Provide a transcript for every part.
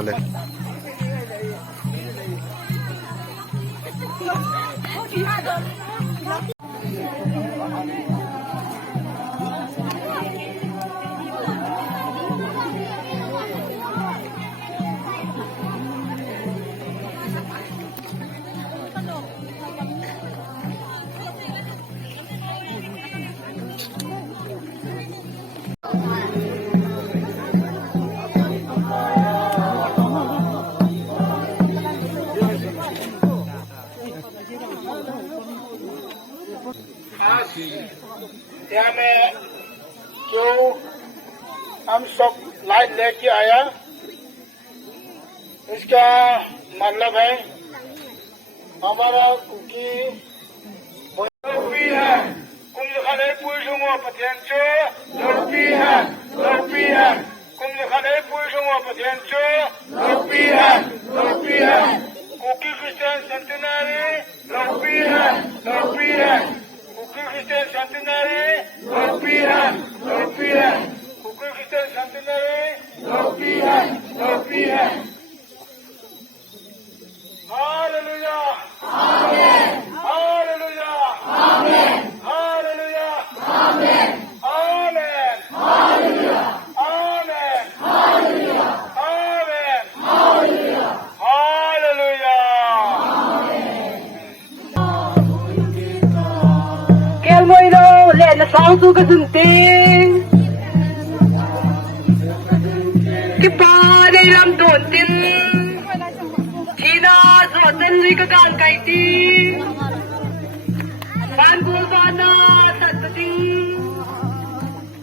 आलंय. यहाँ में जो हम सब लाइट लेके आया, इसका मतलब है हमारा कुकी है. कुम्भखाने पुरुषों पतियंचो लोपी है. कुम्भखाने पुरुषों पतियंचो लोपी है. कुकी क्रिश्चियन सेंटिनरी लोपी है. कुकी क्रिश्चियन सेंटिनरी लोपी है. कुकी क्रिश्चियन सेंटिनरी लोपी है. हालेलुया. हालेलुया. हालेलुया. आमेन. आमेन. Hallelujah. Kel moino le na sang su ka sunting. Ki pa dai lam ton tin. China zo ten ri ka gan kai ti. Ban ku sa na sat ting.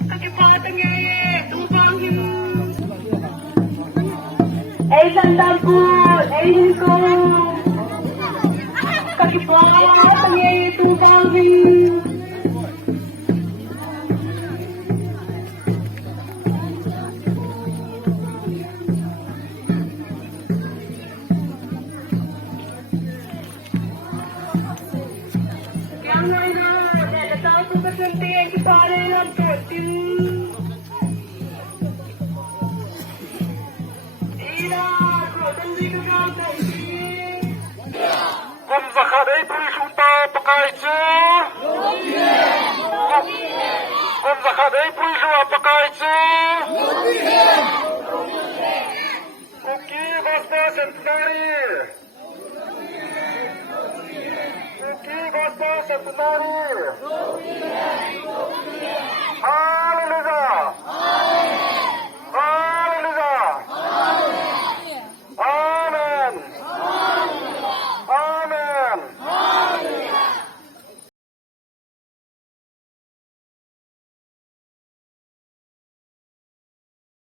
Ka ki pa tang ye tu bang him. Ai sandal ku, ai hin ko. Ka ki pa tang ye tu bang him. Kumzakadei puishuta pakaichu. Kumzakadei puishuta pakaichu. Kuki Gospel Centenary. Kuki Gospel Centenary.